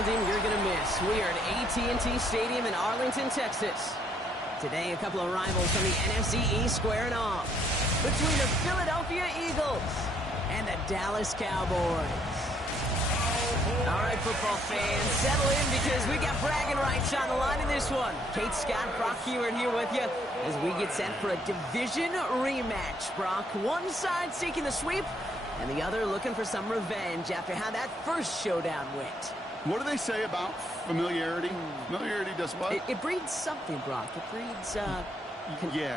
building you're going to miss. We are at AT&T Stadium in Arlington, Texas. Today, a couple of rivals from the NFC East squaring off between the Philadelphia Eagles and the Dallas Cowboys. All right, football fans, settle in because we got bragging rights on the line in this one. Kate Scott, Brock Heward here with you as we get set for a division rematch. Brock, one side seeking the sweep and the other looking for some revenge after how that first showdown went. What do they say about familiarity? Familiarity does what? It breeds something, Brock. It breeds,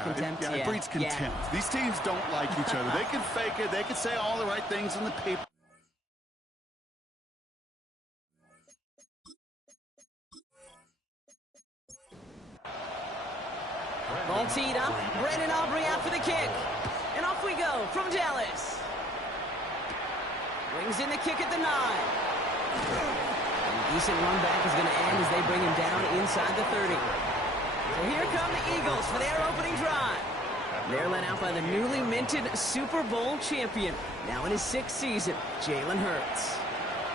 contempt. It breeds contempt. Yeah. These teams don't like each other. They can fake it. They can say all the right things on the paper. Ball teed up. Brandon Aubrey out for the kick. And off we go from Dallas. Brings in the kick at the 9. A decent run back is going to end as they bring him down inside the 30. So here come the Eagles for their opening drive. They're led out by the newly minted Super Bowl champion, now in his 6th season, Jalen Hurts.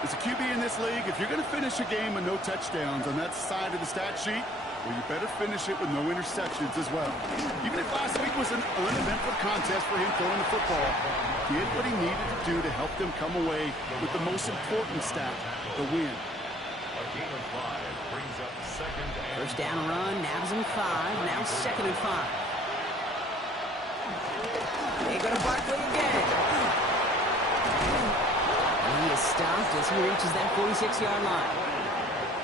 As a QB in this league, if you're going to finish a game with no touchdowns on that side of the stat sheet, well, you better finish it with no interceptions as well. Even if last week was an uneventful contest for him throwing the football, he did what he needed to do to help them come away with the most important stat, the win. First down run, nabs him 5, now 2nd and 5. They go to Barkley again. And he is stopped as he reaches that 46-yard line.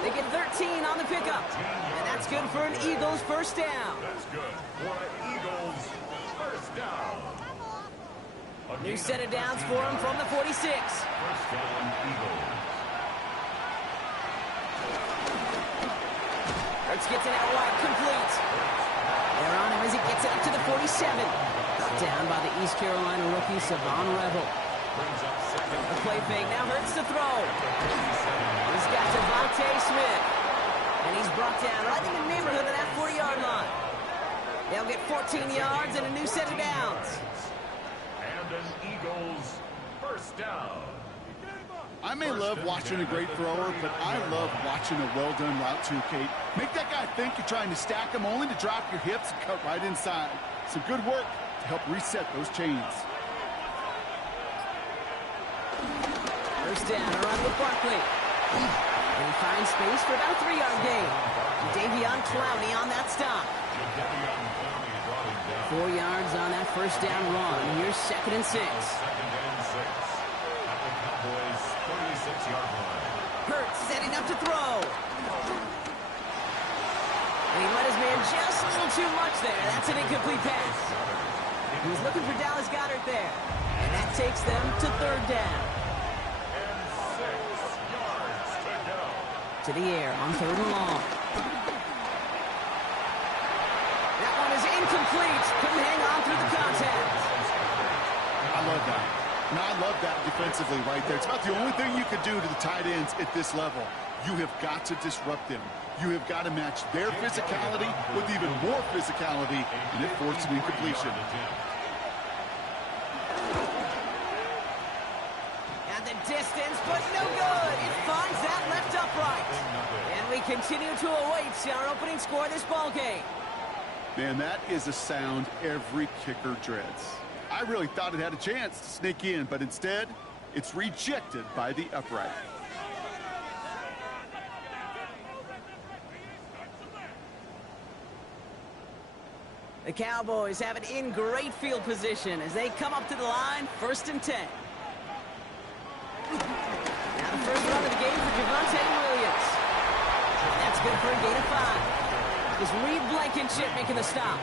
They get 13 on the pickup. And that's good for an Eagles first down. That's good for an Eagles first down. New set of downs for him from the 46. First down, Eagles. Hurts gets it out wide, complete. They're on him as he gets it up to the 47. Brought down by the East Carolina rookie, Savon Rebel. A play fake, now Hurts to throw. He's got Devontae Smith. And he's brought down right in the neighborhood of that 40-yard line. They'll get 14 yards and a new set of downs. And an Eagles first down. I may love watching a great thrower, but I love watching a well-done route too, Kate. Make that guy think you're trying to stack him only to drop your hips and cut right inside. Some good work to help reset those chains. First down, a run with Barkley. And he finds space for about a 3-yard gain. Davion Clowney on that stop. 4 yards on that first down run. Here's 2nd and 6. Hurts setting up to throw. And he let his man just a little too much there. That's an incomplete pass. He was looking for Dallas Goedert there. And that takes them to 3rd down. And 6 yards to go. To the air on 3rd and long. That one is incomplete. Couldn't hang on through the contact. I love that. And I love that defensively right there. It's about the only thing you could do to the tight ends at this level. You have got to disrupt them. You have got to match their physicality with even more physicality, and it forced an incompletion. At the distance, but no good. It finds that left upright. And we continue to await our opening score of this ball game. Man, that is a sound every kicker dreads. I really thought it had a chance to sneak in, but instead, it's rejected by the upright. The Cowboys have it in great field position as they come up to the line, 1st and 10. Now the first run of the game for Javonte Williams. That's good for a gain of 5. It's Reed Blankenship making the stop.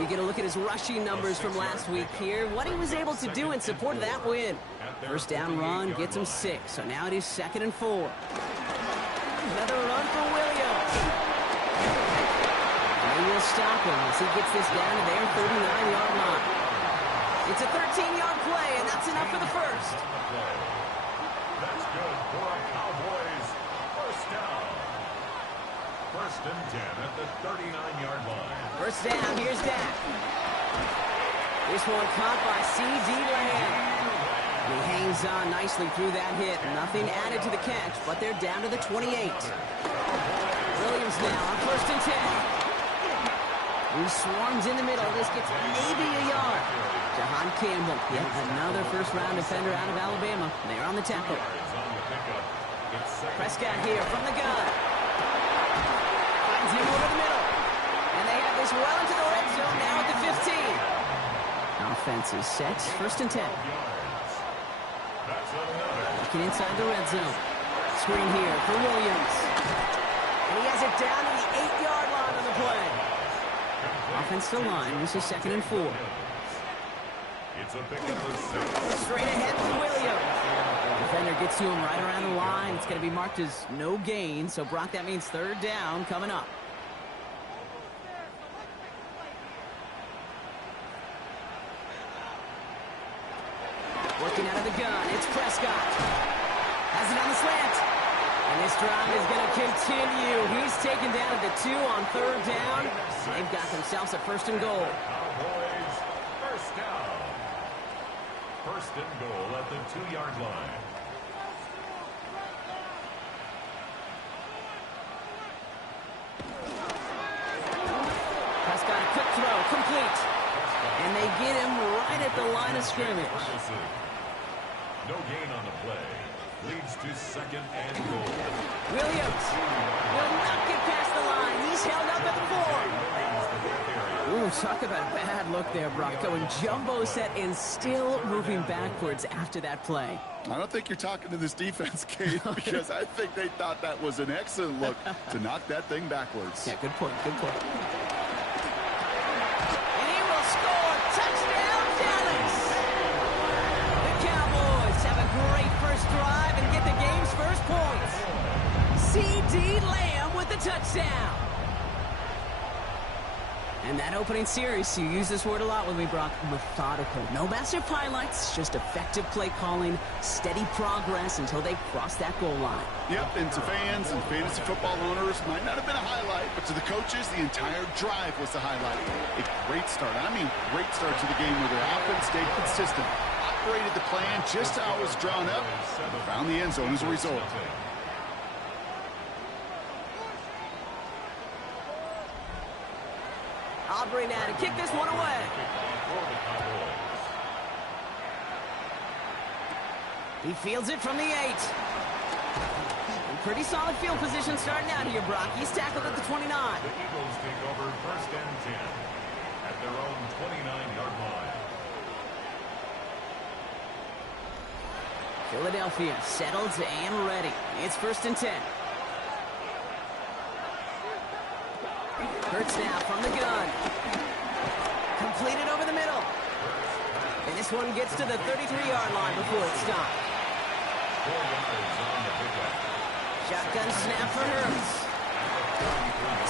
We get a look at his rushing numbers from last week here. What he was able to do in support of that win. First down run gets him 6. So now it is 2nd and 4. Another run for Williams. They will stop him as he gets this down to their 39-yard line. It's a 13-yard play, and that's enough for the first. That's good for a Cowboys first down. 1st and 10 at the 39-yard line. First down, here's Dak. This one caught by C.D. Lamb. He hangs hangs on nicely through that hit. Nothing added to the catch, but they're down to the 28. Williams now on 1st and 10. He swarms in the middle. This gets maybe a yard. Jahan Campbell, yet another first-round defender out of Alabama. They're on the tackle. Prescott here from the gun. Finds him over the middle. And they have this well into the red zone now at the 15. Offense is set. 1st and 10. Looking inside the red zone. Screen here for Williams. And he has it down to the 8-yard line on the play. Offense to line. This is 2nd and 4. Straight ahead for Williams. Defender gets to him right around the line. It's going to be marked as no gain. So, Brock, that means 3rd down coming up. Working out of the gun. It's Prescott. Has it on the slant. And this drive is going to continue. He's taken down at the 2 on 3rd down. They've got themselves a 1st and goal. Cowboys, 1st down. 1st and goal at the 2-yard line. Prescott, a quick throw, complete. And they get him right at the line of scrimmage. No gain on the play. Leads to 2nd and goal. Williams will not get past the line. He's held up at the 4. Ooh, talk about a bad look there, Brock. Going jumbo set and still moving backwards after that play. I don't think you're talking to this defense, Kate, because I think they thought that was an excellent look to knock that thing backwards. Yeah, good point, good point. And he will score. Touchdown, Dallas! The Cowboys have a great first drive and get the game's first points. C.D. Lamb with the touchdown. And that opening series, you use this word a lot with me, Brock, methodical. No massive highlights, just effective play calling, steady progress until they cross that goal line. Yep, and to fans and fantasy football owners, might not have been a highlight, but to the coaches, the entire drive was the highlight. A great start. I mean, great start to the game where their offense stayed consistent, operated the plan just how it was drawn up, and found the end zone as a result. Aubrey now to kick this one away. He fields it from the 8. Pretty solid field position starting out here, Brock. He's tackled at the 29. The Eagles take over 1st and 10 at their own 29-yard line. Philadelphia settled and ready. It's 1st and 10. Hurts now from the gun. Completed over the middle. And this one gets to the 33-yard line before it's stopped. 4 yards on the pickup. Shotgun snap for Hurts.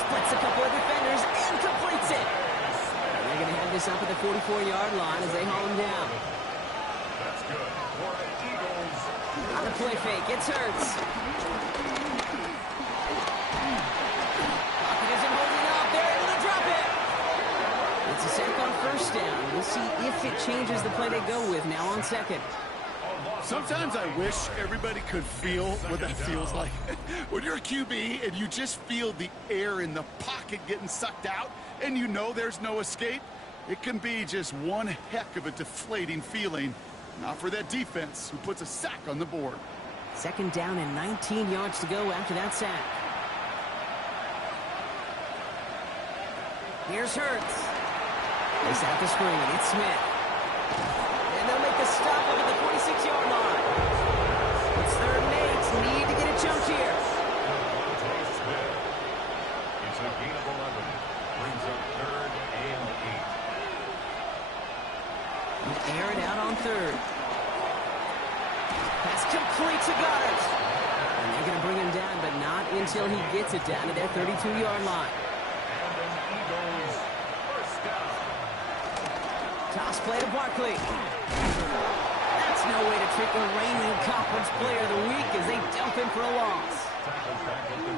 Splits a couple of defenders and completes it. And they're going to have this up at the 44-yard line as they haul him down. That's good for the Eagles. On the play fake, it's Hurts. It's a sack on 1st down. We'll see if it changes the play they go with now on 2nd. Sometimes I wish everybody could feel what that feels like. When you're a QB and you just feel the air in the pocket getting sucked out and you know there's no escape, it can be just one heck of a deflating feeling. Not for that defense who puts a sack on the board. 2nd down and 19 yards to go after that sack. Here's Hurts. They set the screen. It's Smith. And they'll make the stop up at the 46-yard line. It's 3rd and 8. Need to get a jump here. It's a gain of 11. Brings up 3rd and 8. Air it out on 3rd. Pass complete to Goddard. And they're going to bring him down, but not until he gets it down to their 32-yard line. Toss play to Barkley. That's no way to trick a reigning conference player of the week as they dump him for a loss.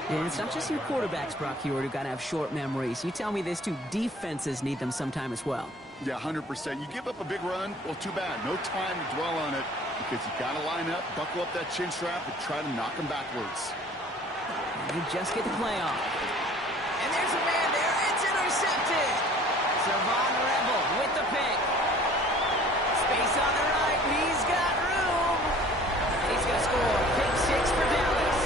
And it's not just your quarterbacks, Brock Hewitt, who got to have short memories. You tell me this too, defenses need them sometime as well. Yeah, 100%. You give up a big run, well, too bad. No time to dwell on it. because you got to line up, buckle up that chin strap, and try to knock him backwards. And you just get the play off. And there's a man there. It's intercepted. Savon Rebel with the pick. Space on the right. He's got room. And he's going to score. Pick 6 for Dallas.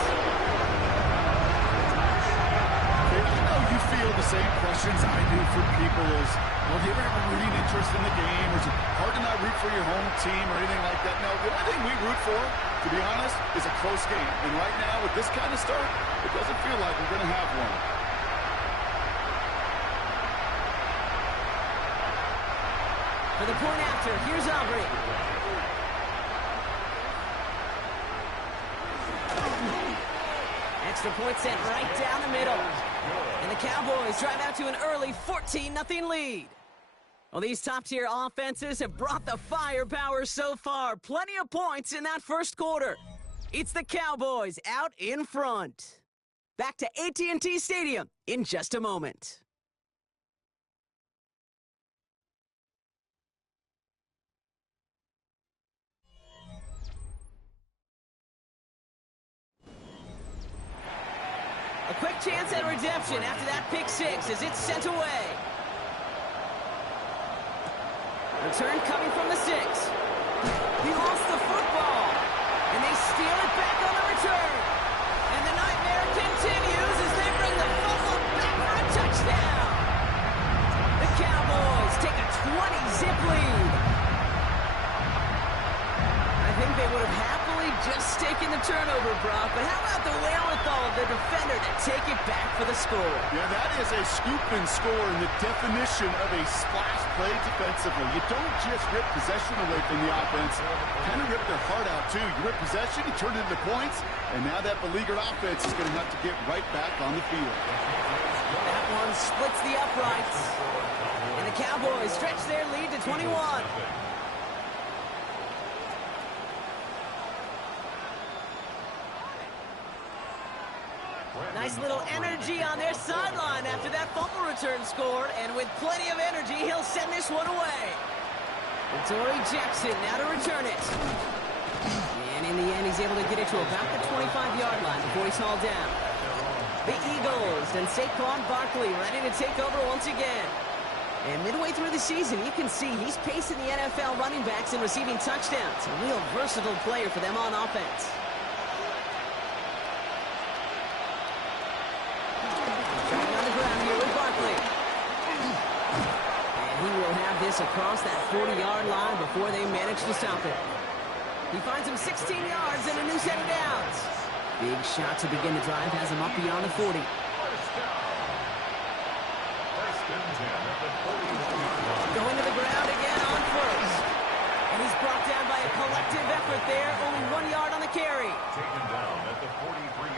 I know you feel the same questions I do from people as, well, do you ever have a rooting interest in the game? Or is it hard to not root for your home team or anything like that? No, the only thing we root for, to be honest, is a close game. And right now, with this kind of start, it doesn't feel like we're going to have one. For the point after, here's Aubrey. Extra point sent right down the middle. And the Cowboys drive out to an early 14-0 lead. Well, these top-tier offenses have brought the firepower so far. Plenty of points in that first quarter. It's the Cowboys out in front. Back to AT&T Stadium in just a moment. A quick chance at redemption after that pick 6 as it's sent away. Return coming from the 6. He lost the football. And they steal it back on the return. And the nightmare continues as they bring the fumble back for a touchdown. The Cowboys take a 20-zip lead. I think they would have happily just taken the turnover, Brock, but how about the wherewithal of the defender to take it back for the score? Yeah, that is a scoop and score in the definition of a splash play defensively. You don't just rip possession away from the offense, kind of rip their heart out too. You rip possession, you turn it into points, and now that beleaguered offense is going to have to get right back on the field. That one splits the uprights, and the Cowboys stretch their lead to 21. Nice little energy on their sideline after that fumble return scored, and with plenty of energy, he'll send this one away. Dory Jackson now to return it. And in the end, he's able to get it to about the 25-yard line before he's hauled down. The Eagles and Saquon Barkley ready to take over once again. And midway through the season, you can see he's pacing the NFL running backs and receiving touchdowns. A real versatile player for them on offense. Across that 40-yard line before they manage to stop it. He finds him 16 yards and a new set of downs. Big shot to begin the drive has him up beyond the 40. Going to the ground again on first. And he's brought down by a collective effort there. Only 1 yard on the carry.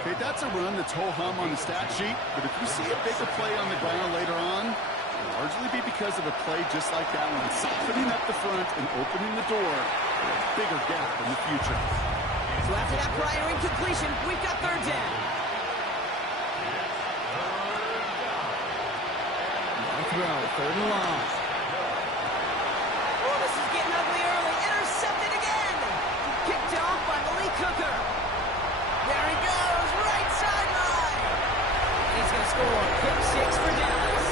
Okay, that's a run that's ho-hum on the stat sheet. But if you see a bigger play on the ground later on, largely be because of a play just like that one, softening up the front and opening the door for a bigger gap in the future. So after that prior incompletion, we've got third down. Long throw, third and long. Oh, this is getting ugly early. Intercepted again. Kicked off by Malik Hooker. There he goes, right sideline. And he's going to score. Pick 6 for Dallas.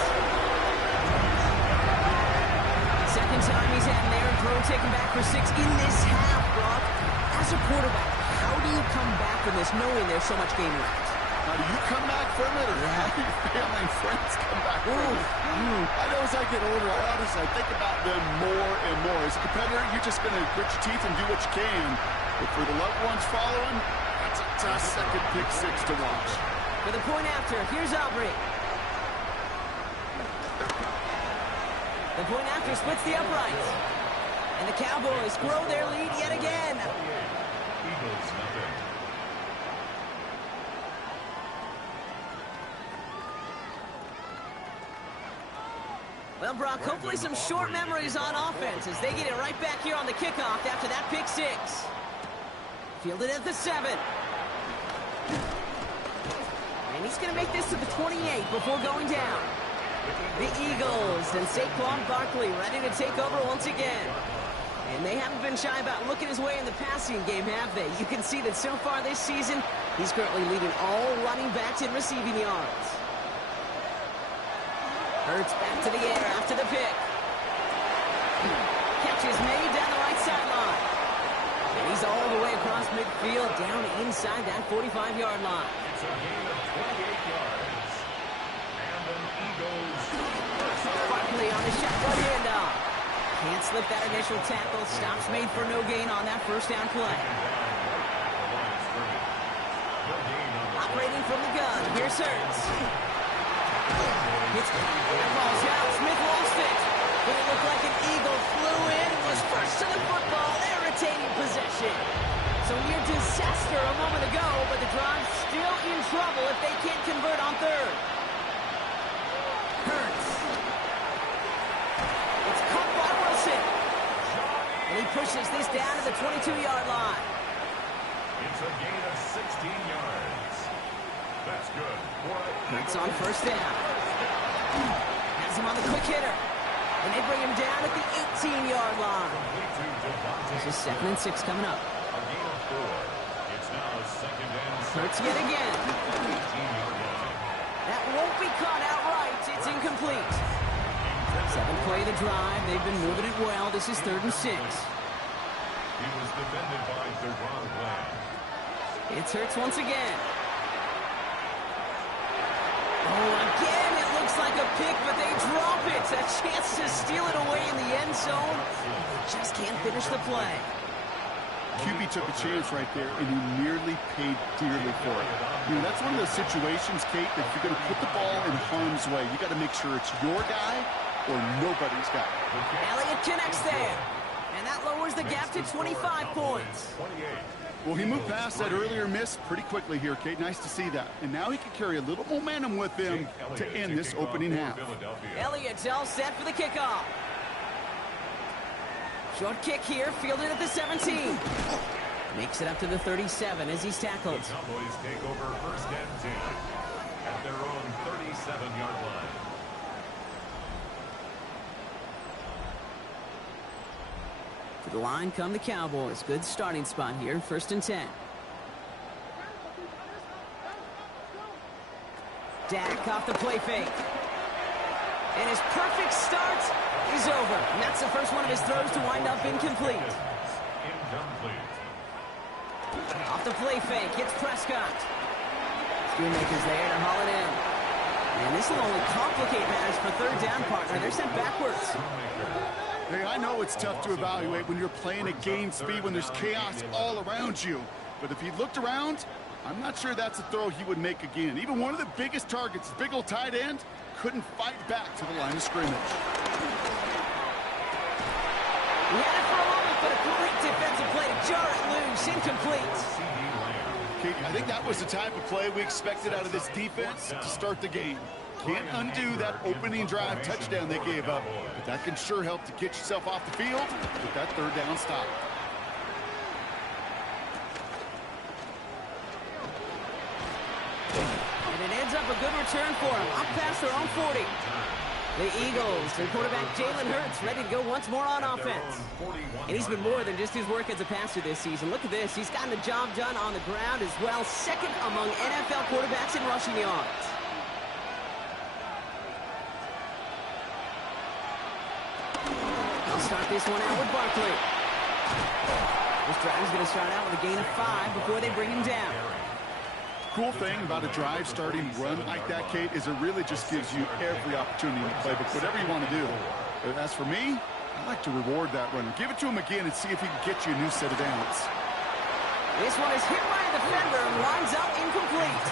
Second time he's had an errant throw taken back for 6 in this half, Brock. As a quarterback, how do you come back from this knowing there's so much game left? How do you come back from it, or how do your family and friends come back from it? I know as I get older, I think about them more and more. As a competitor, you're just going to grit your teeth and do what you can. But for the loved ones following, that's a tough second pick 6 to watch. For the point after, here's Aubrey. The point after splits the uprights. And the Cowboys grow their lead yet again. Eagles nothing. Well, Brock, hopefully some short memories on offense as they get it right back here on the kickoff after that pick 6. Fielded at the 7. And he's going to make this to the 28 before going down. The Eagles and Saquon Barkley ready to take over once again. And they haven't been shy about looking his way in the passing game, have they? You can see that so far this season, he's currently leading all running backs in receiving yards. Hurts back to the air after the pick. Catch is made down the right sideline. And he's all the way across midfield, down inside that 45-yard line. It's a gain of 28 yards. And an Eagles. Barkley on the shotgun handoff. Can't slip that initial tackle. Stops made for no gain on that first down play. Operating from the gun. Here's Hurts. It's that ball's out. Smith lost it. But it looked like an Eagle flew in and was first to the football. They're retaining possession. So near disaster a moment ago, but the drive's still in trouble if they can't convert on third. Hurts. It's caught by Wilson. And he pushes this down to the 22-yard line. It's a gain of 16 yards. That's good. Hurts on first down. Has him on the quick hitter. And they bring him down at the 18-yard line. This is 2nd and 6 coming up. A gain of 4. It's now 2nd and 6. Hurts yet again. 18-yard line. That won't be caught outright. It's incomplete. 7th play of the drive. They've been moving it well. This is 3rd and 6. He was defended by Deron Bland. It's Hurts once again. Oh, again, it looks like a pick, but they drop it. A chance to steal it away in the end zone. Just can't finish the play. QB took a chance right there, and he nearly paid dearly for it. You know, that's one of those situations, Kate, that if you're going to put the ball in harm's way, you got to make sure it's your guy or nobody's guy. Elliott connects there. And that lowers the gap to 25 points. 28. Well, he moved past that earlier miss pretty quickly here, Kate. Nice to see that. And now he can carry a little momentum with him to end this opening half. Elliott's all set for the kickoff. Short kick here, fielded at the 17. Makes it up to the 37 as he's tackled. The Cowboys take over 1st and 10 at their own 37-yard line. To the line come the Cowboys. Good starting spot here, 1st and 10. Dak off the play fake. And his perfect start is over. And that's the first one of his throws to wind up incomplete. Incomplete. Off the play fake, hits Prescott. Schoonmaker's there to haul it in. And this will only complicate matters for 3rd down, partner. They're sent backwards. Hey, I know it's tough to evaluate when you're playing at game speed, when there's chaos all around you. But if he looked around, I'm not sure that's a throw he would make again. Even one of the biggest targets, big old tight end, couldn't fight back to the line of scrimmage. He had it for a moment, but a great defensive play to jar it loose. Incomplete. Kate, I think that was the type of play we expected out of this defense to start the game. Can't undo that opening drive touchdown they gave up, but that can sure help to get yourself off the field with that 3rd down stop. And it ends up a good return for him, up past their own 40. The Eagles and quarterback Jalen Hurts ready to go once more on offense. And he's been more than just his work as a passer this season. Look at this. He's gotten the job done on the ground as well. 2nd among NFL quarterbacks in rushing yards. They'll start this one out with Barkley. This drive is going to start out with a gain of 5 before they bring him down. Cool thing about a drive starting run like that, Kate, is it really just gives you every opportunity to play, but whatever you want to do. But as for me, I like to reward that runner. Give it to him again and see if he can get you a new set of downs. This one is hit by a defender and winds up incomplete.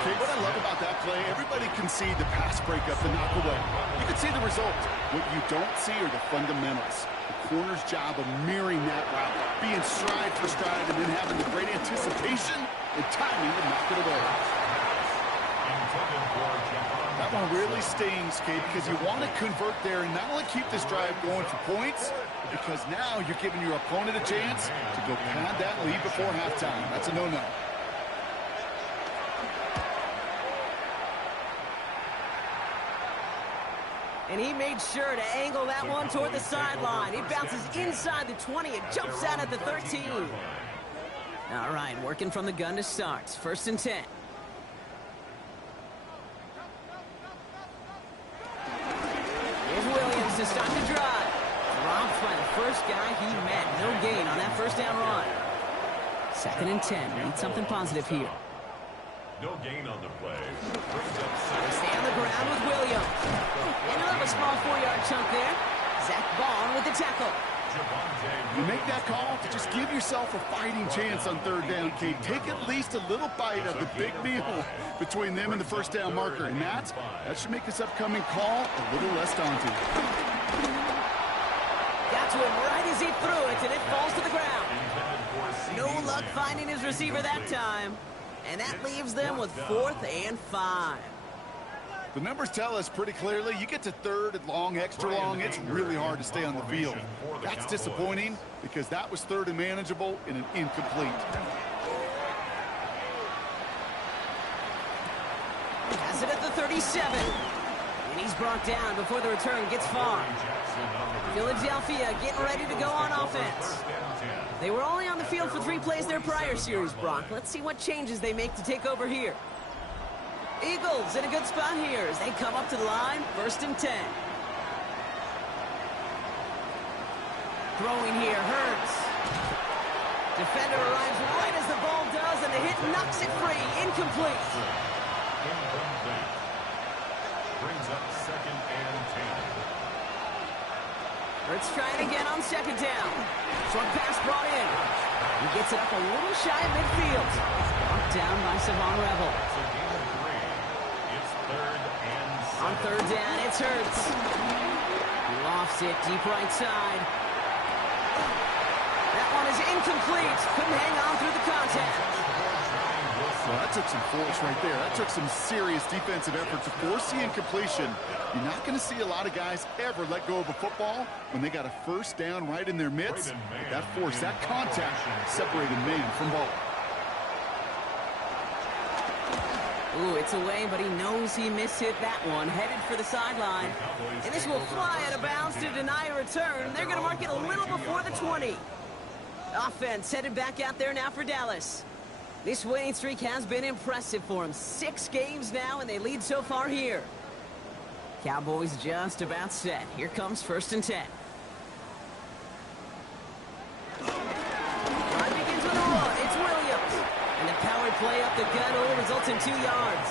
Okay, what I love about that play, everybody can see the pass breakup, the knock away. You can see the result. What you don't see are the fundamentals. The corner's job of mirroring that route, being stride for stride, and then having the great anticipation and timing to knock it away. That one really stings, Kate, because you want to convert there and not only keep this drive going for points, because now you're giving your opponent a chance to go pad that lead before halftime. That's a no-no. And he made sure to angle that one toward the sideline. It bounces inside the 20 and jumps out at the 13. All right, working from the gun to start. 1st and 10. Here's Williams to start the drive. Dropped by the first guy he met. No gain on that first down run. 2nd and 10. Need something positive here. No gain on the play. They stay on the ground with Williams. And he'll have a small 4-yard chunk there. Zach Bond with the tackle. You make that call to just give yourself a fighting chance on 3rd down, Kate. Take at least a little bite of the big meal between them and the first down marker. And that should make this upcoming call a little less daunting. Got to him right as he threw it, and it falls to the ground. No luck finding his receiver that time. And that leaves them with 4th and 5. The numbers tell us pretty clearly, you get to 3rd and long, extra long, it's really hard to stay on the field. That's disappointing because that was 3rd and manageable in an incomplete. Has it at the 37. And he's brought down before the return gets far. Philadelphia getting ready to go on offense. They were only on the field for 3 plays their prior series, Brock. Let's see what changes they make to take over here. Eagles in a good spot here as they come up to the line. 1st and 10. Throwing here hurts. Defender arrives right as the ball does, and the hit knocks it free. Incomplete. Brings up 2nd and 10. Hurts trying again on 2nd down. Short pass brought in. He gets it up a little shy of midfield. Knocked down by Savon Rebel. On 3rd down, it's Hurts. Lofts it deep right side. That one is incomplete. Couldn't hang on through the contact. Well, that took some force right there. That took some serious defensive effort to force the incompletion. You're not going to see a lot of guys ever let go of a football when they got a 1st down right in their midst. That force, that contact separated man from ball. Ooh, it's away, but he knows he mishit that one. Headed for the sideline. And this will fly out of bounds to deny a return. They're going to mark it a little before the 20. Offense headed back out there now for Dallas. This winning streak has been impressive for them. 6 games now, and they lead so far here. Cowboys just about set. Here comes 1st and 10. Drive begins with a run. It's Williams. And the power play up the gut only results in 2 yards.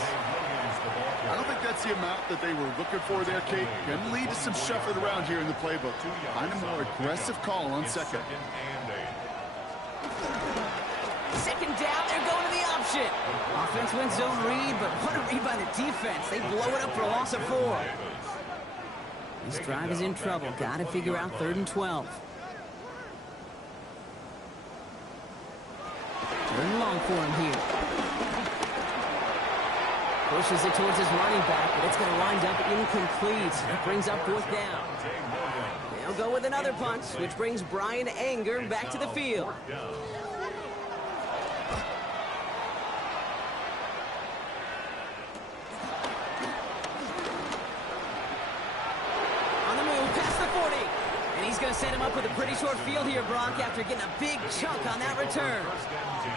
I don't think that's the amount that they were looking for there, Kate. Going to lead to some shuffling around here in the playbook. Find a more aggressive call on 2nd. 2nd down, they're going to the option. Offense wins zone read, but what a read by the defense. They blow it up for a loss of 4. This drive is in trouble. Got to figure out 3rd and 12. 3rd and long for him here. Pushes it towards his running back, but it's going to wind up incomplete. That brings up 4th down. They'll go with another punt, which brings Brian Anger back to the field. He's going to set him up with a pretty short field here, Brock, after getting a big chunk on that return. 1st and 10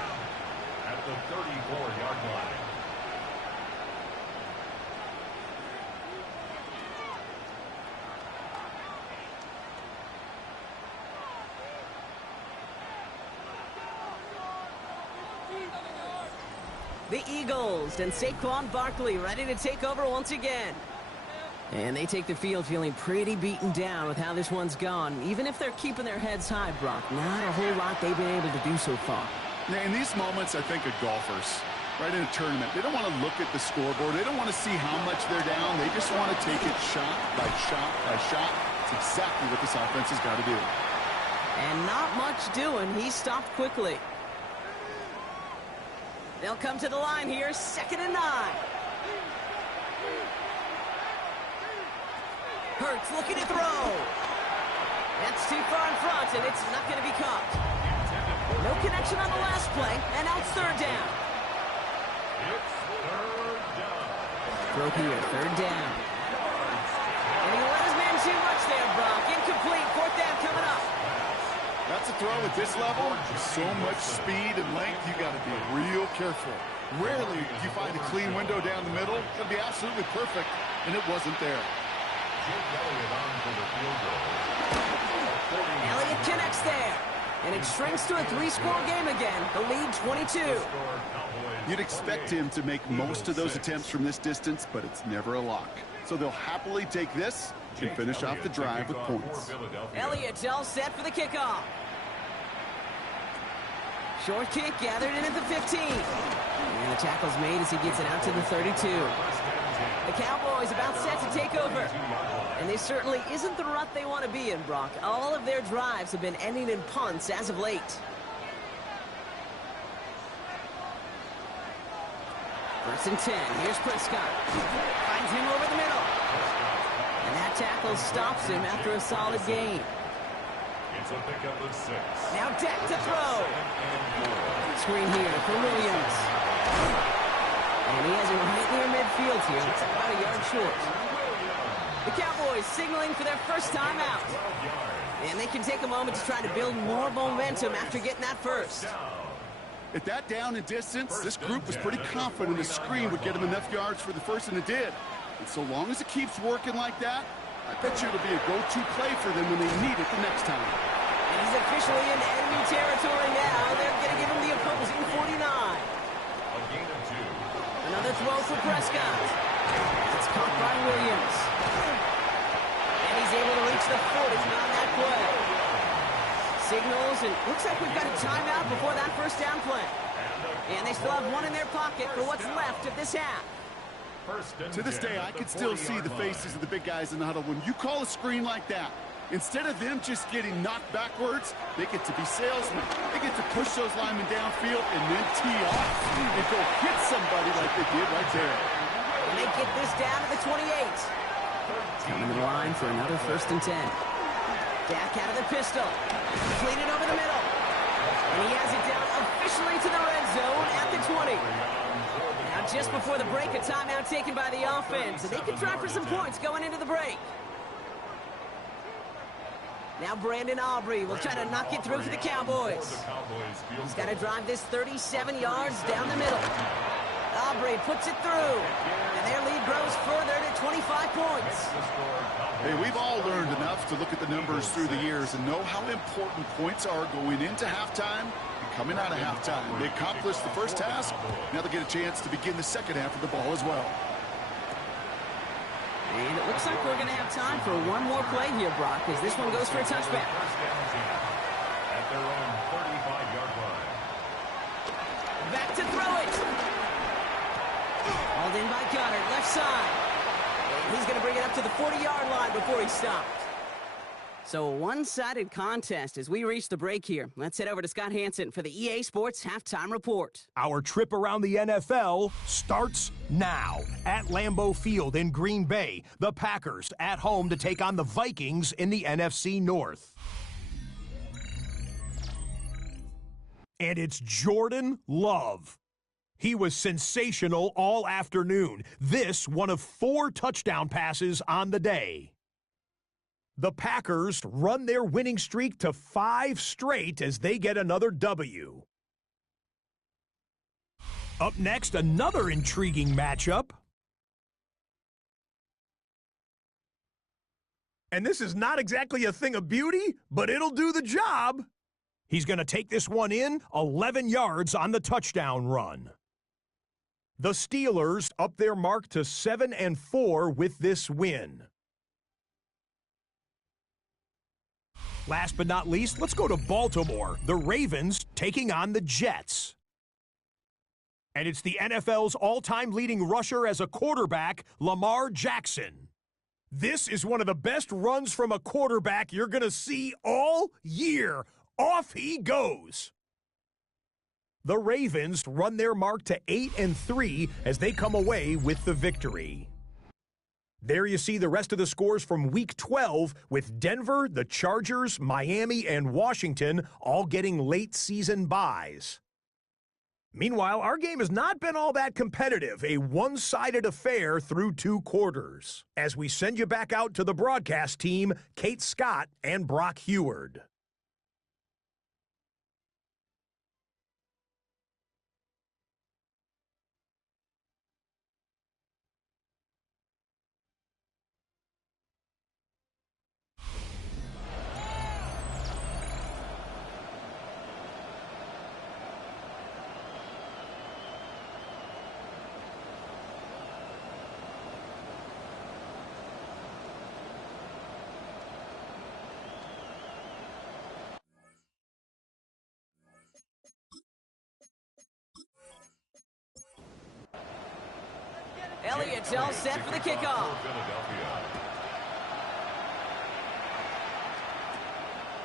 at the 34-yard line. The Eagles and Saquon Barkley ready to take over once again. And they take the field feeling pretty beaten down with how this one's gone. Even if they're keeping their heads high, Brock, not a whole lot they've been able to do so far. Yeah, in these moments, I think of golfers, right, in a tournament. They don't want to look at the scoreboard. They don't want to see how much they're down. They just want to take it shot by shot by shot. It's exactly what this offense has got to do. And not much doing. He stopped quickly. They'll come to the line here, 2nd and 9. Hurts looking to throw. That's too far in front, and it's not going to be caught. No connection on the last play, and now it's 3rd down. It's 3rd down. Broke here, 3rd down. And he let too much there, Brock. Incomplete. Fourth down coming up. That's a throw at this level. So much speed and length, you got to be real careful. Rarely do you find a clean window down the middle. It'll be absolutely perfect, and it wasn't there. Elliott connects there. And it shrinks to a 3-score game again. The lead 22. You'd expect him to make most of those attempts from this distance, but it's never a lock. So they'll happily take this and finish off the drive with points. Elliott all set for the kickoff. Short kick gathered in at the 15. And the tackle's made as he gets it out to the 32. The Cowboys about set to take over. And this certainly isn't the rut they want to be in, Brock. All of their drives have been ending in punts as of late. First and 10. Here's Prescott. Finds him over the middle. And that tackle stops him after a solid gain. It's a pickup of 6. Now Deck to throw. Screen here for Williams. And he has it right near midfield here. It's about a yard short. The Cowboys signaling for their first time out. And they can take a moment to try to build more momentum after getting that first. At that down and distance, this group was pretty confident the screen would get them enough yards for the first, and it did. And so long as it keeps working like that, I bet you it'll be a go-to play for them when they need it the next time. And he's officially in enemy territory now. They're going to give him the opposing 49. A gain of 2. Another throw for Prescott. It's caught by Williams. And he's able to reach the 40 on that play. Signals, and looks like we've got a timeout before that first down play. And they still have one in their pocket for what's left of this half. To this day, I can still see the faces of the big guys in the huddle. When you call a screen like that, instead of them just getting knocked backwards, they get to be salesmen. They get to push those linemen downfield and then tee off and go hit somebody like they did right there. And they get this down to the 28. Coming to the line for another first and 10. Dak out of the pistol. Completed over the middle. And he has it down officially to the red zone at the 20. Now just before the break, a timeout taken by the offense. And they can try for some points going into the break. Now Brandon Aubrey will try to knock it through for the Cowboys. He's got to drive this 37 yards down the middle. Aubrey puts it through. And their lead grows further to 25 points. Hey, we've all learned enough to look at the numbers through the years and know how important points are going into halftime and coming out of halftime. They accomplished the first task. Now they get a chance to begin the second half of the ball as well. And it looks like we're going to have time for one more play here, Brock, as this one goes for a touchback. At their own 35-yard line. Back to throw it. Hauled in by Goddard, left side. And he's going to bring it up to the 40-yard line before he stopped. So a one-sided contest as we reach the break here. Let's head over to Scott Hansen for the EA Sports Halftime Report. Our trip around the NFL starts now. At Lambeau Field in Green Bay, the Packers at home to take on the Vikings in the NFC North. And it's Jordan Love. He was sensational all afternoon. This one of 4 touchdown passes on the day. The Packers run their winning streak to 5 straight as they get another W. Up next, another intriguing matchup. And this is not exactly a thing of beauty, but it'll do the job. He's going to take this one in, 11 yards on the touchdown run. The Steelers up their mark to 7-4 with this win. Last but not least, let's go to Baltimore. The Ravens taking on the Jets. And it's the NFL's all-time leading rusher as a quarterback, Lamar Jackson. This is one of the best runs from a quarterback you're going to see all year. Off he goes. The Ravens run their mark to 8-3 as they come away with the victory. There you see the rest of the scores from Week 12 with Denver, the Chargers, Miami, and Washington all getting late-season byes. Meanwhile, our game has not been all that competitive, a one-sided affair through 2 quarters. As we send you back out to the broadcast team, Kate Scott and Brock Heward. Elliott's all set for the kickoff.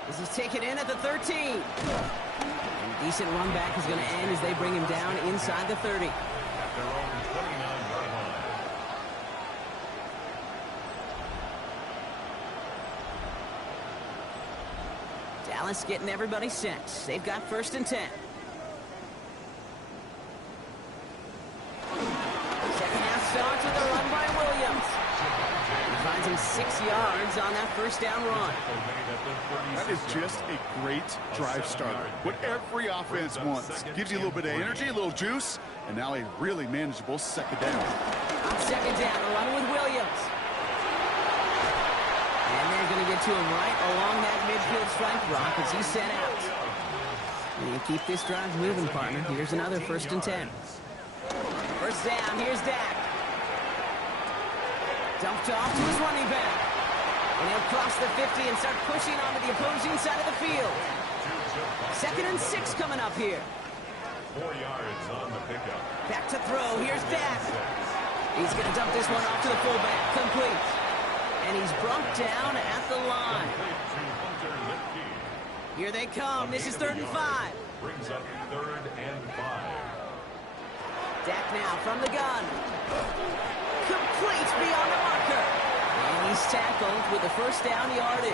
This is taken in at the 13. And a decent run back is going to end as they bring him down inside the 30. At their own 29-yard line. Dallas getting everybody set. They've got 1st and 10. Second half starts with a run by Williams. He finds him 6 yards on that 1st down run. That is just a great drive starter. What every offense wants. Gives you a little bit of energy, a little juice, and now a really manageable 2nd down. On 2nd down, a run with Williams. And they're going to get to him right along that midfield strike block as he's sent out. And you keep this drive moving, partner. Here's another 1st and 10. 1st down, here's Dak. Dumped off to his running back. And he'll cross the 50 and start pushing onto the opposing side of the field. 2nd and 6 coming up here. 4 yards on the pickup. Back to throw, here's Dak. He's going to dump this one off to the fullback. Complete. And he's brought down at the line. Here they come. This is 3rd and 5. Brings up 3rd and 5. Dak now from the gun. Complete beyond the marker. And he's tackled with the 1st down yardage.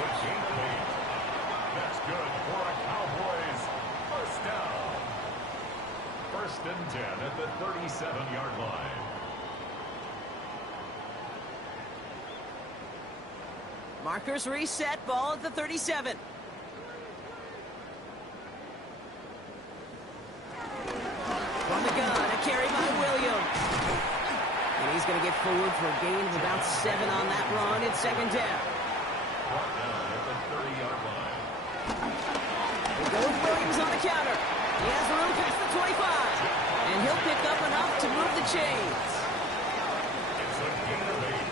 That's good for a Cowboys 1st down. 1st and 10 at the 37-yard line. Markers reset, ball at the 37. From the gun, a carry by Williams. And he's going to get forward for a gain of about 7 on that run. It's 2nd down. Brought down at the 30-yard line. They go with Williams on the counter. He has room past the 25. And he'll pick up enough to move the chains. It's a gain of 8.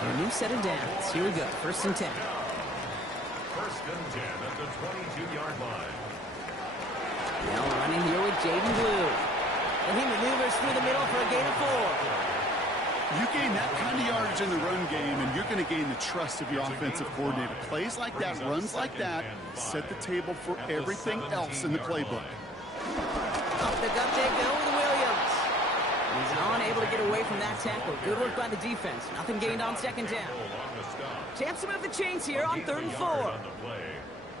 So a new set of downs. Here we go. 1st and 10. 1st and 10 at the 22-yard line. Now running here with Jaden Blue. And he maneuvers through the middle for a gain of 4. You gain that kind of yardage in the run game, and you're going to gain the trust of your offensive coordinator. Plays like that, runs like that, set the table for everything else in the playbook. Up the gut they go with Williams. He's unable to get away from that tackle. Good work by the defense. Nothing gained on 2nd down. Chance to move the chains here on 3rd and 4.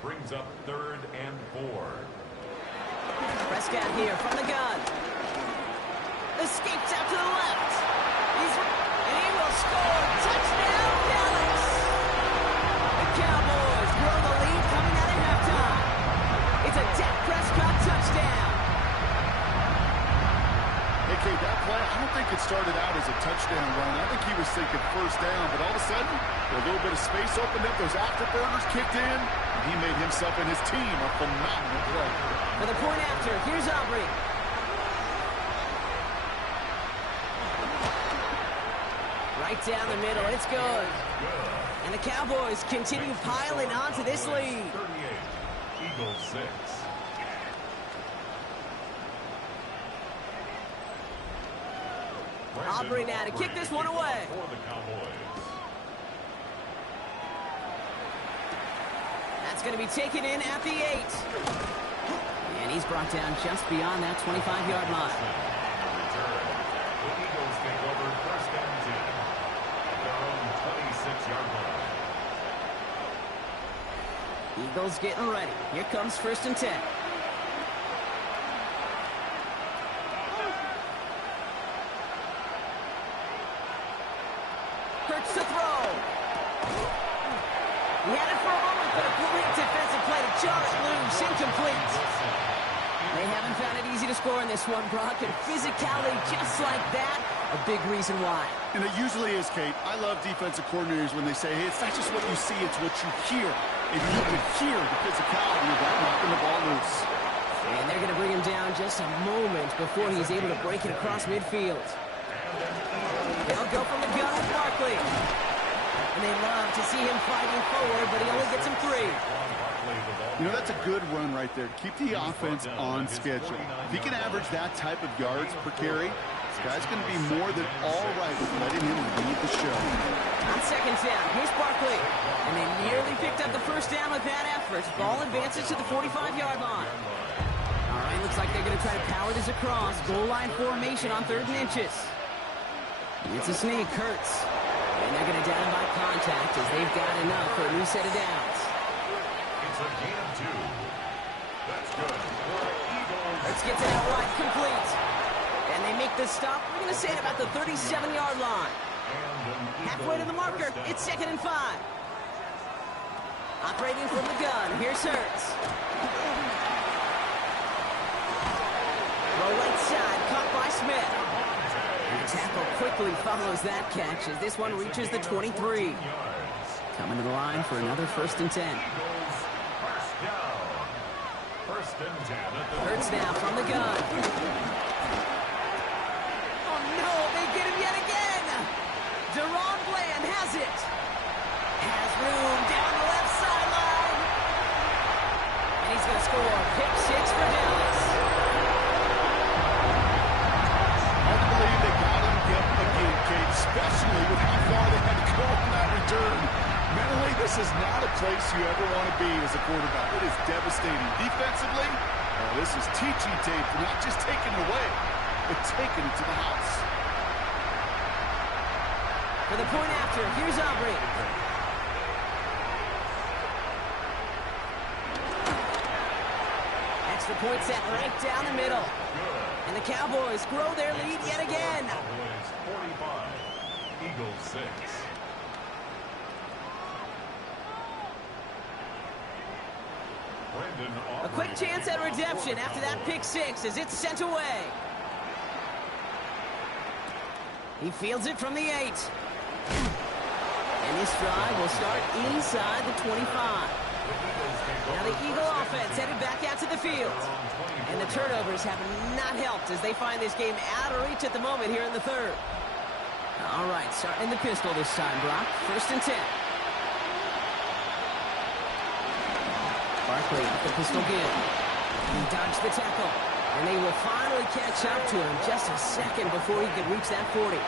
Brings up 3rd and 4. Prescott here from the gun. Escapes out to the left. And he will score. Touchdown, Dallas. The Cowboys grow the lead coming out of halftime. It's a Dak Prescott touchdown. Hey, Kate, that play, I don't think it started out as a touchdown run. I think he was thinking 1st down, but all of a sudden, a little bit of space opened up, those afterburners kicked in, and he made himself and his team a phenomenal play. For the point after, here's Aubrey. Right down the middle, it's good. And the Cowboys continue piling onto this lead. 38, Eagles 6. Aubrey now to kick this one away. For the Cowboys. That's going to be taken in at the 8. And he's brought down just beyond that 25-yard line. Return. The Eagles take over 1st and 10 at their own 26-yard line. Eagles getting ready. Here comes 1st and 10. incomplete. They haven't found it easy to score in this one, Brock, and physicality just like that, a big reason why. And it usually is, Kate. I love defensive coordinators when they say, hey, it's not just what you see, it's what you hear. And you can hear the physicality of that knocking the ball loose. And they're going to bring him down just a moment before he's able to break it across midfield. They'll go from the gun with Barkley. And they love to see him fighting forward, but he only gets him 3. You know, that's a good run right there. Keep the offense on schedule. If he can average that type of yards per carry, this guy's going to be more than all right with letting him lead the show. On second down, here's Barkley. And they nearly picked up the first down with that effort. Ball advances to the 45-yard line. All right, looks like they're going to try to power this across. Goal line formation on 3rd and inches. It's a sneak, Hurts. And they're going to down him by contact as they've got enough for a new set of downs. It's a gain of 2. That's good. Let's get to that right, complete. And they make the stop. We're going to say it about the 37-yard line. Halfway to the marker. It's 2nd and 5. Operating from the gun. Here's Hurts. Throw right side, caught by Smith. And the tackle quickly follows that catch as this one reaches the 23. Coming to the line for another 1st and 10. Hurts now from the gun. Oh no, they get him yet again. Deron Bland has it. Has room down the left sideline. And he's going to score. Pick 6 for Dallas. Hard to believe they got him yet again, Kate, especially with how far they had to go on that return. Mentally, this is not a place you ever want to be as a quarterback. It is devastating. Defensively, this is teaching tape for not just taking it away, but taking it to the house. For the point after, here's Aubrey. Extra point set right down the middle. And the Cowboys grow their lead yet again. Cowboys 45, Eagles 6. A quick chance at redemption after that pick 6 as it's sent away. He fields it from the 8. And this drive will start inside the 25. Now the Eagle offense headed back out to the field. And the turnovers have not helped as they find this game out of reach at the moment here in the 3rd. All right, starting in the pistol this time, Brock. 1st and 10. Barkley off the pistol give. He dodged the tackle. And they will finally catch up to him just a second before he can reach that 40.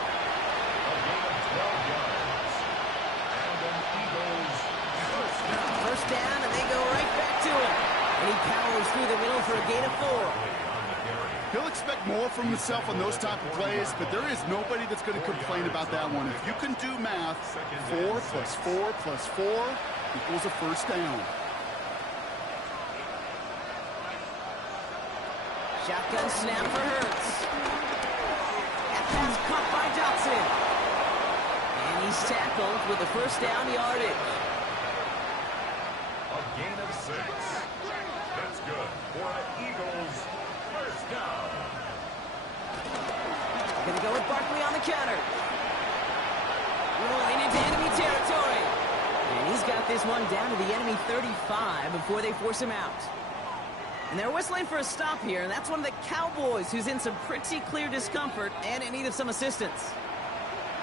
First down, and they go right back to him. And he powers through the middle for a gain of 4. He'll expect more from himself on those type of plays, but there is nobody that's going to complain about that one. If you can do math, 4 plus 4 plus 4 equals a first down. Shotgun snap for Hurts. That pass caught by Dotson. And he's tackled with a first down yardage. A gain of 6. That's good for Eagles. First down. Gonna go with Barkley on the counter. Rolling into enemy territory. And he's got this one down to the enemy 35 before they force him out. And they're whistling for a stop here, and that's one of the Cowboys who's in some pretty clear discomfort and in need of some assistance.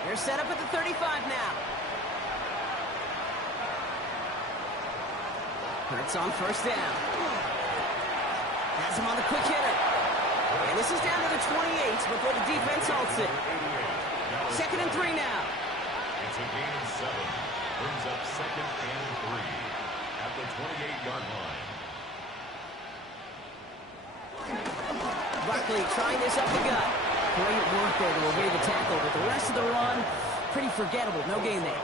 They're set up at the 35 now. Hurts on first down. Has him on the quick hitter. And this is down to the 28 before the defense halts it. 2nd and 3 now. It's a gain of 7. Brings up 2nd and 3 at the 28-yard line. Barkley trying this up the gut. Great work there to evade the tackle, but the rest of the run, pretty forgettable. No gain there.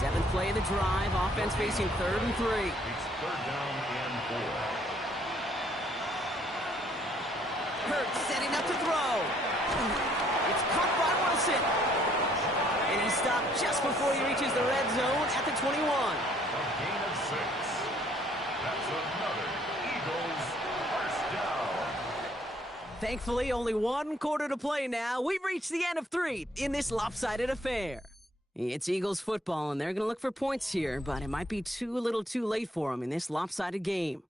7th play of the drive. Offense facing 3rd and 3. It's 3rd down and 4. Hurts setting up to throw. It's caught by Wilson. And he stopped just before he reaches the red zone at the 21. A gain of 6. That's another Thankfully, only one quarter to play now. We've reached the end of 3 in this lopsided affair. It's Eagles football, and they're going to look for points here, but it might be too little too late for them in this lopsided game.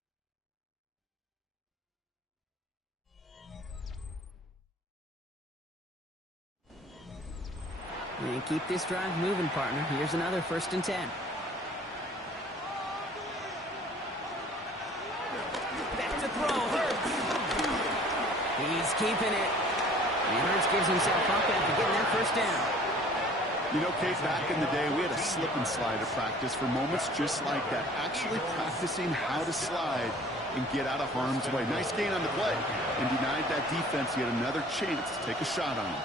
And keep this drive moving, partner. Here's another 1st and 10. Back to throw, Hurts. He's keeping it. And Hurts gives himself up after getting that 1st down. You know, Kate, back in the day, we had a slip and slide at practice for moments just like that. Actually practicing how to slide and get out of harm's way. Nice gain on the play. And denied that defense yet another chance to take a shot on him.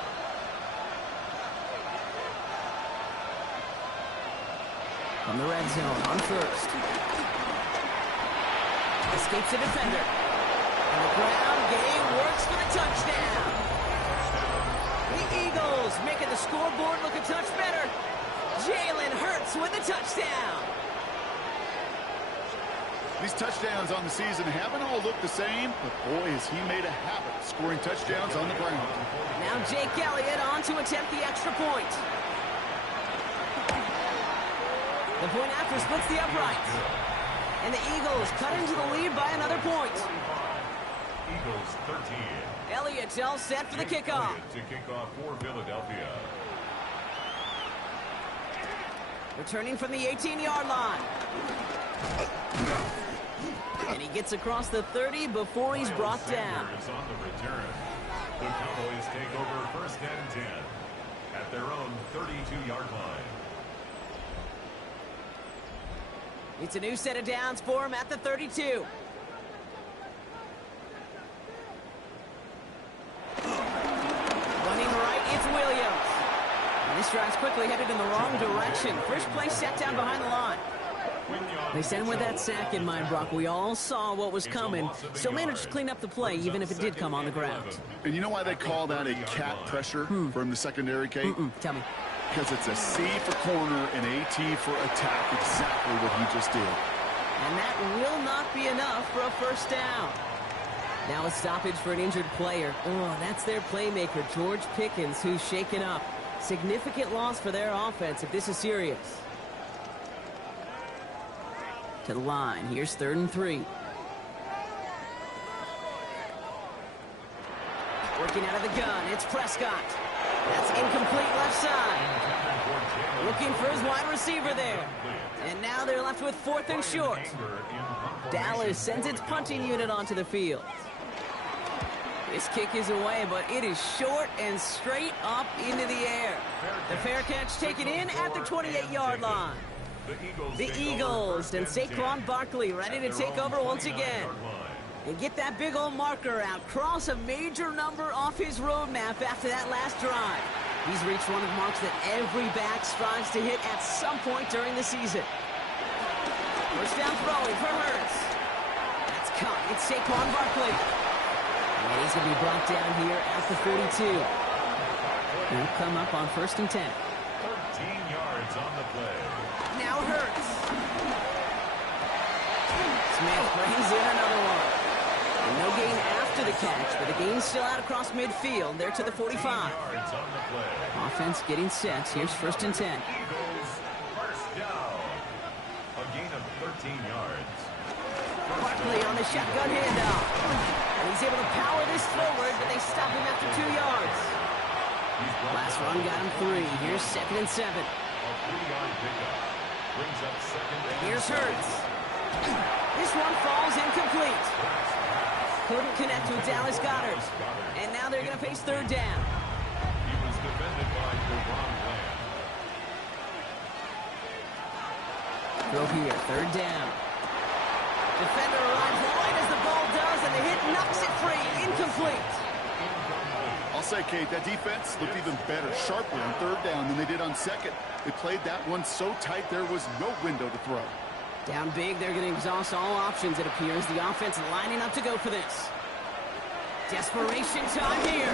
From the red zone on 1st. Escapes a defender. On the ground, game works for the touchdown. The Eagles making the scoreboard look a touch better. Jalen Hurts with a touchdown. These touchdowns on the season haven't all looked the same, but boy, has he made a habit of scoring touchdowns on the ground. Now Jake Elliott on to attempt the extra point. The point after splits the uprights. And the Eagles cut into the lead by another point. Eagles 13. Elliott's all set for the kickoff. To kick off for Philadelphia. Returning from the 18-yard line. And he gets across the 30 before he's brought down. Is on the return. The Cowboys take over 1st and 10 at their own 32-yard line. It's a new set of downs for him at the 32. Running right, it's Williams. And this drive's quickly headed in the wrong direction. First play set down behind the line. They sent him with that sack in mind, Brock. We all saw what was coming, so managed to clean up the play, even if it did come on the ground. And you know why they call that a cat pressure from the secondary, Kate? Tell me. Because it's a C for corner and AT for attack, exactly what he just did. And that will not be enough for a 1st down. Now a stoppage for an injured player. Oh, that's their playmaker, George Pickens, who's shaken up. Significant loss for their offense if this is serious. To the line. Here's 3rd and 3. Working out of the gun. It's Prescott. That's incomplete left side. Looking for his wide receiver there. And now they're left with 4th and short. Dallas sends its punting unit onto the field. This kick is away, but it is short and straight up into the air. The fair catch taken in at the 28-yard line. The Eagles and Saquon Barkley ready to take over once again. And get that big old marker out. Cross a major number off his roadmap after that last drive. He's reached one of the marks that every back strives to hit at some point during the season. 1st down throwing for Hurts. That's caught. It's Saquon Barkley. And he's going to be brought down here at the 42. He'll come up on 1st and 10. 13 yards on the play. Now Hurts. Smith brings in another one. And no gain after the catch, but the gain's still out across midfield. They're to the 45. Yards on the play. Offense getting set. Here's 1st and 10. Eagles 1st down. A gain of 13 yards. Barkley on the shotgun handoff. And he's able to power this forward, but they stop him after 2 yards. Last run got him 3. Here's 2nd and 7. A 3-yard pickup. Brings up 2nd and Here's Hurts. This one falls incomplete. Couldn't connect with Dallas Goedert. And now they're going to face 3rd down. He was defended by Ron Lamb. Throw here, 3rd down. Defender arrives right as the ball does, and the hit knocks it free. Incomplete. I'll say, Kate, that defense looked even better, sharply on 3rd down than they did on 2nd. They played that one so tight there was no window to throw. Down big, they're going to exhaust all options, it appears. The offense lining up to go for this. Desperation time here.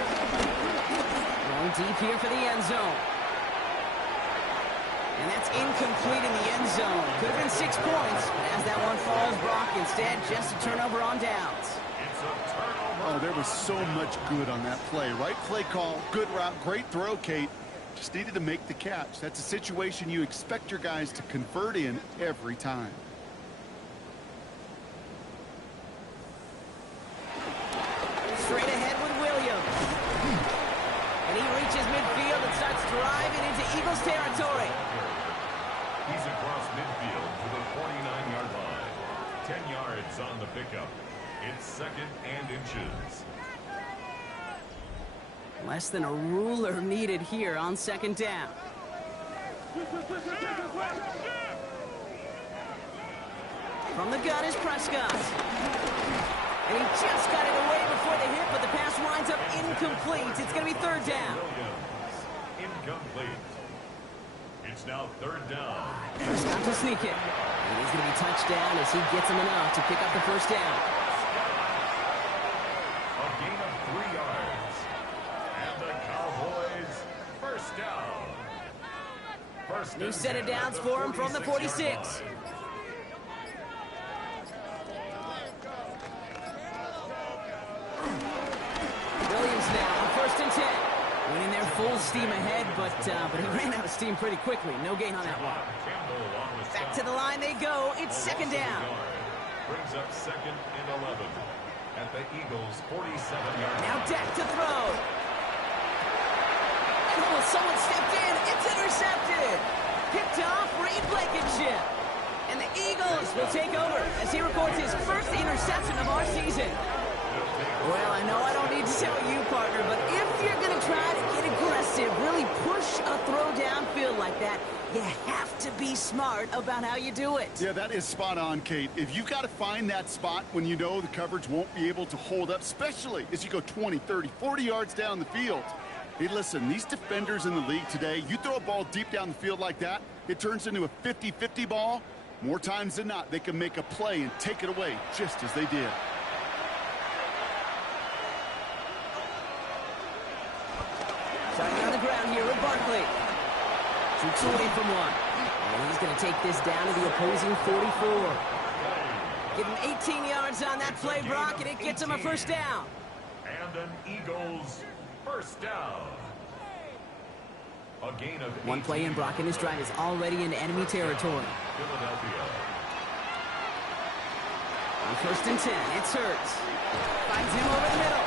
Going deep here for the end zone. And that's incomplete in the end zone. Could have been 6 points, but as that one falls, Brock, instead, just a turnover on downs. It's a turnover Oh, there was so much good on that play. Right play call, good route, great throw, Kate. Just needed to make the catch. That's a situation you expect your guys to convert in every time. Straight ahead with Williams. And he reaches midfield and starts driving into Eagles territory. He's across midfield to the 49-yard line. 10 yards on the pickup. It's second and inches. Less than a ruler needed here on second down. From the gun is Prescott. And he just got it away before the hit, but the pass winds up incomplete. It's going to be third down. Incomplete. It's now third down. Prescott to sneak it. And he's going to be touchdown as he gets him enough to pick up the first down. A gain of 3 yards. And the Cowboys first down. New set of downs for him from the 46. Williams now on first and 10. Winning there full steam ahead, but he ran out of steam pretty quickly. No gain on that one. Back to the line they go. It's second down. Brings up second and 11 at the Eagles' 47-yard line. Now Dak to throw. Oh, someone stepped in. It's intercepted. Picked off Reed Blankenship. And the Eagles will take over as he records his first interception of our season. Well, I know I don't need to tell you, partner, but if you're going to try to get aggressive, really push a throw downfield like that, you have to be smart about how you do it. Yeah, that is spot on, Kate. If you've got to find that spot when you know the coverage won't be able to hold up, especially as you go 20, 30, 40 yards down the field. Hey, listen, these defenders in the league today, you throw a ball deep down the field like that, it turns into a 50-50 ball. More times than not, they can make a play and take it away just as they did. Starting on the ground here with Barkley. Shoots away from one. And he's going to take this down to the opposing 44. Give him 18 yards on that play, Brock, and it gets him a first down. And an Eagles first down. A gain of 18. One play in, Brock, and his drive is already in enemy territory. Philadelphia. On first and 10, it's Hurts. Finds him over the middle.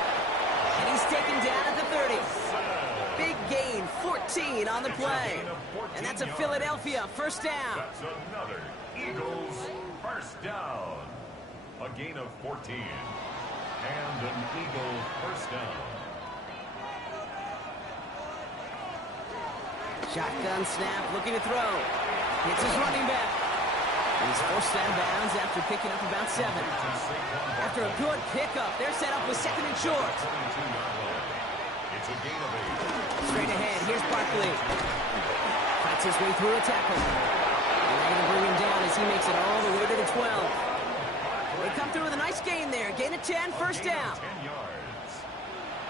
And he's taken down at the 30. Big gain, 14 on the play. And that's a Philadelphia first down. That's another Eagles first down. A gain of 14. And an Eagle first down. Shotgun snap, looking to throw. Hits his running back. And he's forced out of bounds after picking up about 7. After a good pickup, they're set up with second and short. It's a gain of 8. Straight ahead, here's Barkley. Fights his way through a tackle. And they're going to bring him down as he makes it all the way to the 12. They come through with a nice gain there. Gain of 10, first down. 10 yards.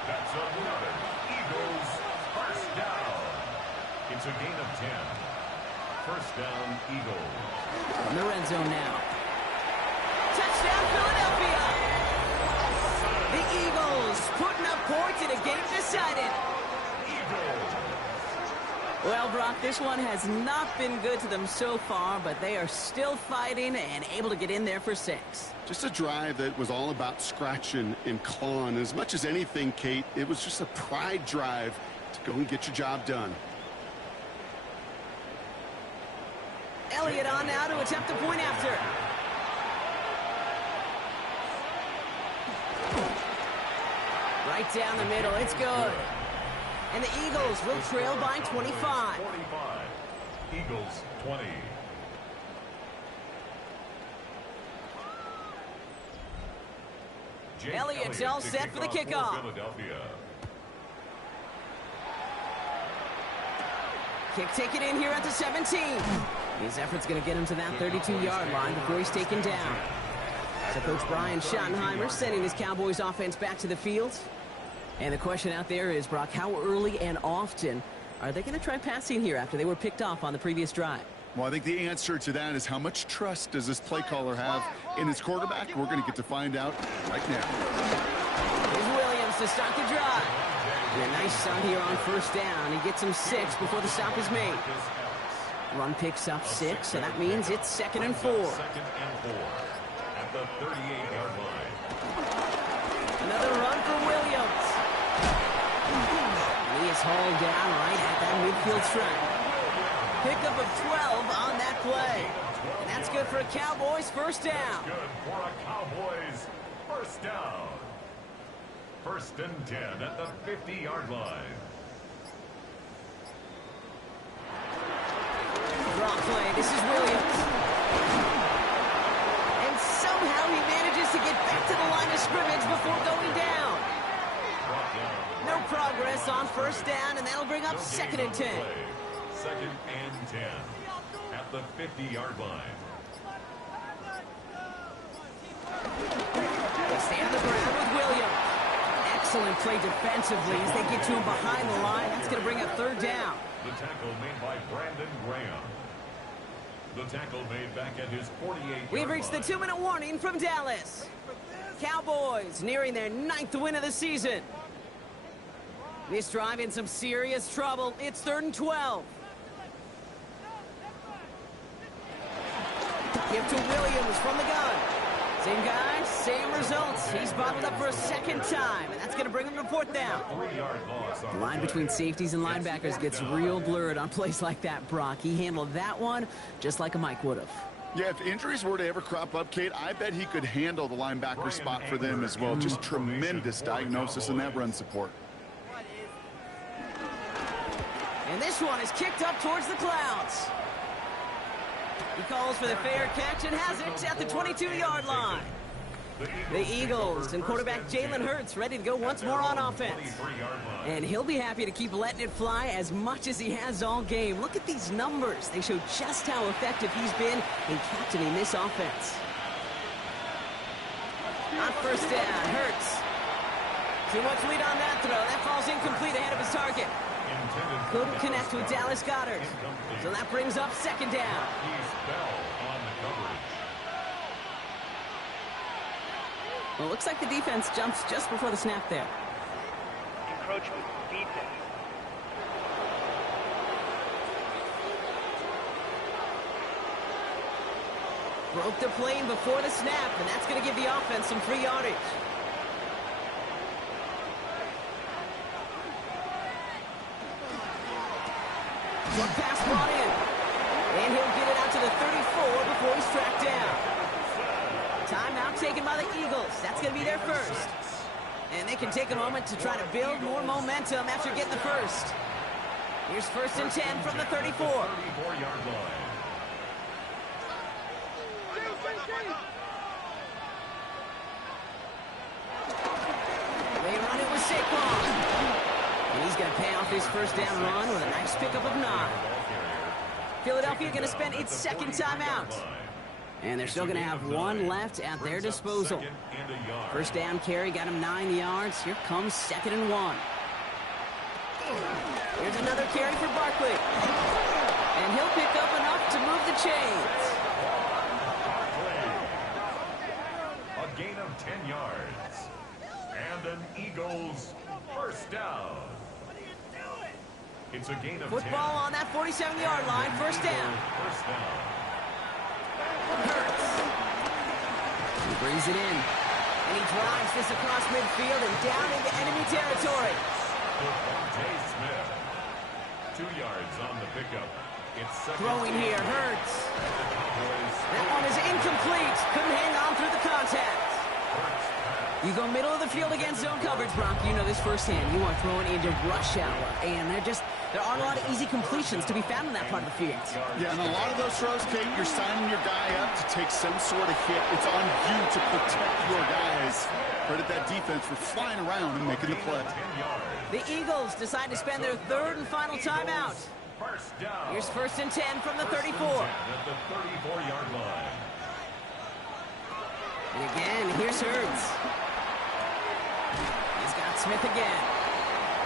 That's another Eagles first down. It's a gain of 10. First down, Eagles. In the red zone now. Touchdown, Philadelphia! The Eagles putting up points in a game decided. Well, Brock, this one has not been good to them so far, but they are still fighting and able to get in there for 6. Just a drive that was all about scratching and clawing. As much as anything, Kate, it was just a pride drive to go and get your job done. Elliott on now to attempt a point after. Right down the middle, it's good. And the Eagles will trail by 25. 45. Eagles 20. Elliott's all set for the kickoff. Philadelphia. Kick taken in here at the 17. His effort's going to get him to that 32-yard line before he's taken down. So Coach Brian Schottenheimer sending his Cowboys offense back to the field. And the question out there is, Brock, how early and often are they going to try passing here after they were picked off on the previous drive? Well, I think the answer to that is how much trust does this play caller have in his quarterback? We're going to get to find out right now. Here's Williams to start the drive. And a nice start here on first down. He gets him 6 before the stop is made. Run picks up 6, so that means it's 2nd and 4. Second and 4 at the 38-yard line. Another run for Williams. And he is hauled down right at that midfield stripe. Pickup of 12 on that play. And that's good for a Cowboys first down. Good for a Cowboys first down. 1st and 10 at the 50-yard line. Draw play. This is Williams. And somehow he manages to get back to the line of scrimmage before going down. No progress on first down, and that'll bring up 2nd and 10. 2nd and 10 at the 50-yard line. They stay on the ground with Williams. Excellent play defensively as they get to him behind the line. That's going to bring up 3rd down. The tackle made by Brandon Graham. The tackle made back at his 48-yard We've reached the 2-minute warning from Dallas. Cowboys nearing their 9th win of the season. This drive in some serious trouble. It's 3rd and 12. Give to Williams from the gun. Same guy, same results. He's bottled up for a 2nd time, and that's going to bring him to 4th down. 3-yard loss. The line between safeties and linebackers gets real blurred on plays like that, Brock. He handled that one just like a Mike would have. Yeah, if injuries were to ever crop up, Kate, I bet he could handle the linebacker spot for them as well. Just tremendous diagnosis in that run support. And this one is kicked up towards the clouds. He calls for the fair catch and has it at the 22-yard line. The Eagles and quarterback Jalen Hurts ready to go once more on offense. And he'll be happy to keep letting it fly as much as he has all game. Look at these numbers. They show just how effective he's been in captaining this offense. On first down, Hurts. Too much lead on that throw. That falls incomplete ahead of his target. Couldn't connect with Dallas Goedert. So that brings up 2nd down. Well, it looks like the defense jumps just before the snap there. Encroachment, defense. Broke the plane before the snap, and that's going to give the offense some free yardage. One pass brought in. And he'll get it out to the 34 before he's tracked down. Timeout taken by the Eagles. That's going to be their first. And they can take a moment to try to build more momentum after getting the first. Here's 1st and 10 from the 34. 34-yard line. They run it with Saquon. And he's going to pay off his first down run with a nice pickup of 9. Philadelphia going to spend its 2nd timeout. And they're still going to have one left at their disposal. First down carry got him 9 yards. Here comes 2nd and 1. Here's another carry for Barkley. And he'll pick up enough to move the chains. A gain of 10 yards. And an Eagles first down. It's a gain of 10. Football on that 47-yard line. First down. First down. Hurts. He brings it in. And he drives this across midfield and down into enemy territory. Devontae Smith. 2 yards on the pickup. It's Throwing here, Hurts. That one is incomplete. Couldn't hang on through the contact. You go middle of the field against zone coverage, Brock. You know this firsthand. You are throwing into rush hour. And there aren't a lot of easy completions to be found in that part of the field. Yeah, and a lot of those throws, Kate, you're signing your guy up to take some sort of hit. It's on you to protect your guys. Credit that defense for flying around and making the play. The Eagles decide to spend their 3rd and final timeout. First down. Here's 1st and 10 from the 34. At the 34-yard line. And again, here's Hurts. He's got Smith again.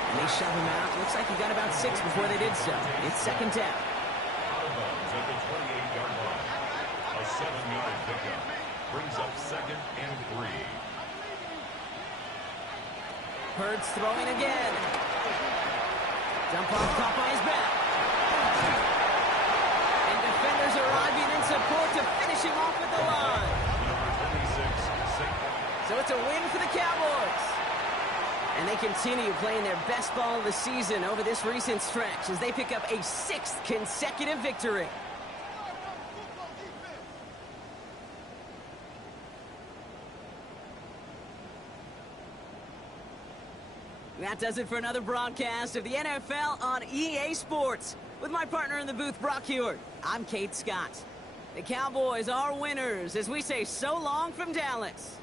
And they shove him out. Looks like he got about 6 before they did so. It's 2nd down. Out of bounds at the 28-yard line. A 7-yard pickup. Brings up 2nd and 3. Hurts throwing again. Jump off caught by his back. And defenders arriving in support to finish him off at the line. So it's a win for the Cowboys. And they continue playing their best ball of the season over this recent stretch as they pick up a 6th consecutive victory. That does it for another broadcast of the NFL on EA Sports. With my partner in the booth, Brock Heward, I'm Kate Scott. The Cowboys are winners as we say so long from Dallas.